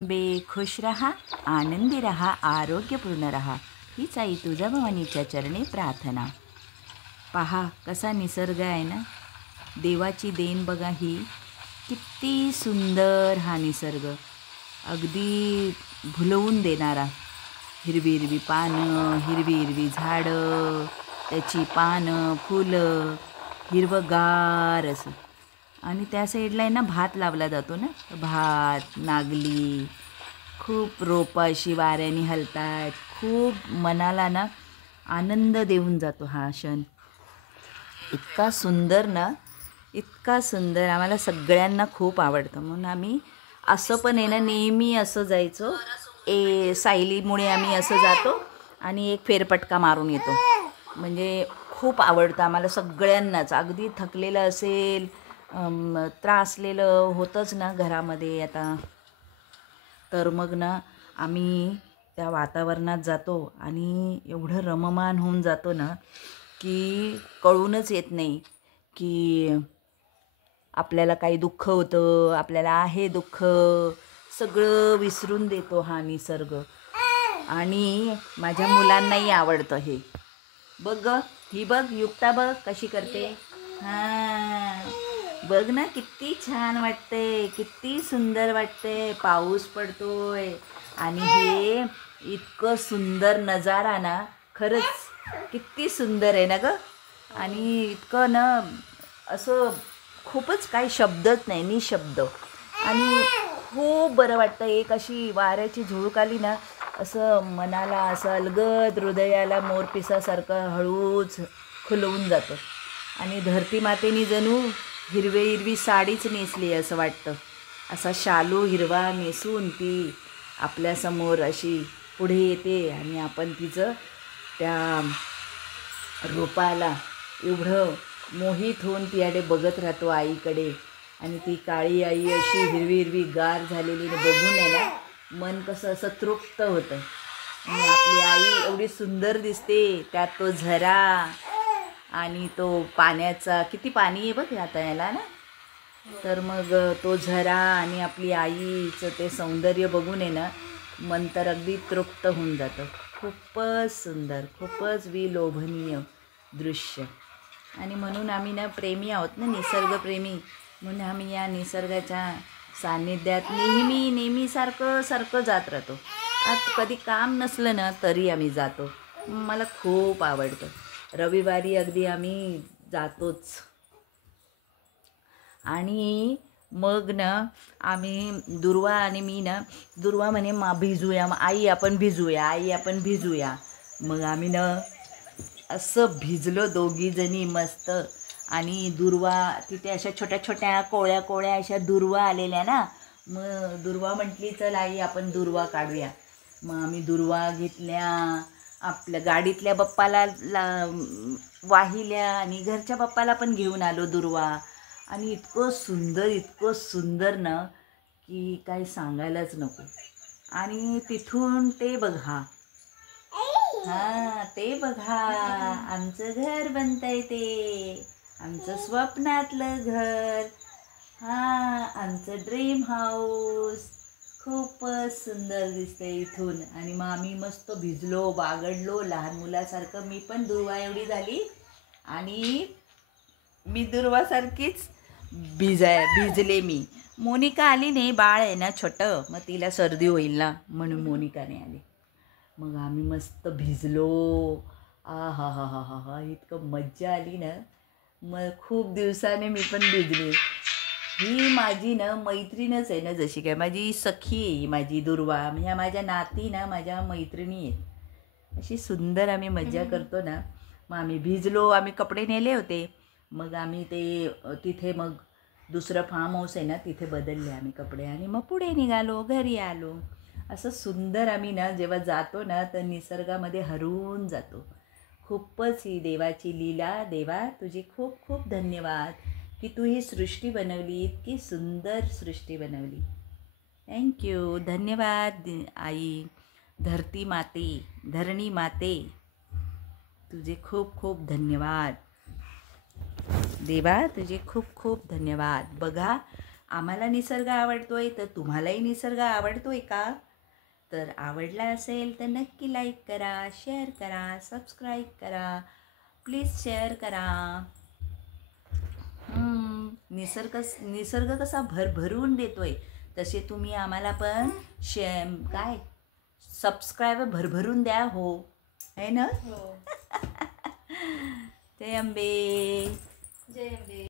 खुश रहा, आनंदी रहा, आरोग्यपूर्ण रहा, हीच आई तुळजाभवानीच्या चरणी प्रार्थना. पहा कसा निसर्ग आहे ना, देवाची देण बघा ही. किती सुंदर हा निसर्ग, अगदी भुलवून देणारा. हिरवी हिरवी पानं, हिरवी हिरवी झाडं, त्याची पानं, फुलं, हिरवंगार असं. आणि त्या साईडला आहे ना भात लावला जातो ना, भात, नागली. खूप रोपं अशी वाऱ्याने हलतात. खूप मनाला ना आनंद देऊन जातो हा क्षण. इतका सुंदर ना, इतका सुंदर. आम्हाला सगळ्यांना खूप आवडतं, म्हणून आम्ही असं पण आहे ना नेहमी असं जायचो. सायलीमुळे आम्ही असं जातो आणि एक फेरपटका मारून येतो. म्हणजे खूप आवडतं आम्हाला सगळ्यांनाच. अगदी थकलेलं असेल, त्रासलेलं होतंच ना घरामध्ये आता, तर मग ना आम्ही त्या वातावरणात जातो आणि एवढं रममान होऊन जातो ना की कळूनच येत नाही की आपल्याला काही दुःख होतं, आपल्याला आहे दुःख, सगळं विसरून देतो हा निसर्ग. आणि माझ्या मुलांनाही आवडतं हे. बघ ग, ही बघ युक्ता, बघ कशी करते. हां, बघ ना किती छान वाटते, किती सुंदर वाटते. पाऊस पडतोय आणि हे इतकं सुंदर नजारा ना, खरंच किती सुंदर आहे ना ग. आणि इतकं ना असं खूपच काही शब्दच नाही, निशब्द. आणि खूप बरं वाटतं. एक अशी वाऱ्याची झुळूक आली ना, असं मनाला, असं अलगद हृदयाला मोरपिसासारखं हळूच खुलवून जातं. आणि धरती मातेनी जणू हिरवी साडीच नेसली असं वाटतं. असा शालू हिरवा नेसून ती आपल्यासमोर अशी पुढे येते आणि आपण तिचं त्या रोपाला एवढं मोहित होऊन तियाकडे बघत राहतो, आईकडे. आणि ती काळी आई अशी हिरवी गार झालेली बघून आहे ना, मन कसं असं तृप्त होतं. आणि आपली आई एवढी सुंदर दिसते, त्यात तो झरा आणि तो पाण्याचा, किती पाणी आहे बघ आता याला ना. तर मग तो झरा आणि आपली आईचं ते सौंदर्य बघून आहे ना, मन तर अगदी तृप्त होऊन जातं. खूपच सुंदर, खूपच विलोभनीय दृश्य. आणि म्हणून आम्ही ना प्रेमी आहोत ना, निसर्गप्रेमी. म्हणून आम्ही या निसर्गाच्या सान्निध्यात नेहमी सारखं जात राहतो. आज कधी काम नसलं ना तरी आम्ही जातो. मला खूप आवडतं. रविवारी अगदी आम्ही जातोच. आणि मग ना आम्ही दुर्वा आणि मी ना, दुर्वा म्हणे भिजूया, आई आपण भिजूया. मग आम्ही ना असं भिजलो दोघीजणी मस्त. आणि दुर्वा तिथे अशा छोट्या छोट्या कोळ्या अशा दुर्वा आलेल्या ना. मग दुर्वा म्हटली चल आई आपण दुर्वा काढूया. मग आम्ही दुर्वा घेतल्या, आपल्या गाडीतल्या बाप्पाला वाहिल्या आणि घरच्या बाप्पाला पण घेऊन आलो दुर्वा. आणि इतकं सुंदर ना की काही सांगायलाच नको. आणि तिथून ते बघा, ते बघा आमचं घर बनतंय, ते आमचं स्वप्नातलं घर. आमचं ड्रीम हाऊस खूपच सुंदर दिसतंय इथून. आणि मग आम्ही मस्त भिजलो, बागडलो लहान मुलासारखं. मी पण दुर्वा एवढी झाली आणि मी दुर्वासारखीच भिजले मी. मोनिका आली नाही, बाळ आहे ना छोटं, मग तिला सर्दी होईल ना म्हणून मोनिकाने आली. मग आम्ही मस्त भिजलो. हा इतकं मज्जा आली ना. मग खूप दिवसाने मी पण भिजली. ही माझी ना मैत्रीणच आहे ना, जशी काय माझी सखी आहे ही माझी दुर्वा. ह्या माझ्या नाती ना माझ्या मैत्रिणी आहेत. अशी सुंदर आम्ही मज्जा करतो ना. मग आम्ही भिजलो, आम्ही कपडे नेले होते. मग आम्ही ते तिथे मग दुसरं फार्म हाऊस आहे ना, तिथे बदलले आम्ही कपडे आणि मग पुढे निघालो, घरी आलो. असं सुंदर आम्ही ना जेव्हा जातो ना तर निसर्गामध्ये हरवून जातो. खूपच ही देवाची लीला. देवा तुझी खूप खूप धन्यवाद की तू ही सृष्टी बनवली, इतकी सुंदर सृष्टी बनवली. थँक्यू, धन्यवाद आई, धरती माते, धरणी माते, तुझे खूप खूप धन्यवाद. देवा तुझे खूप खूप धन्यवाद. बघा आम्हाला निसर्ग आवडतोय तर तुम्हालाही निसर्ग आवडतोय का? तर आवडला असेल तर नक्की लाईक करा, शेअर करा, सबस्क्राईब करा, प्लीज शेअर करा. निसर्ग कसा भरभरून देतोय तसे तुम्ही आम्हाला पण काय सबस्क्राईब भरभरून द्या हो, है ना? हो. जय अंबे. जय अंबे.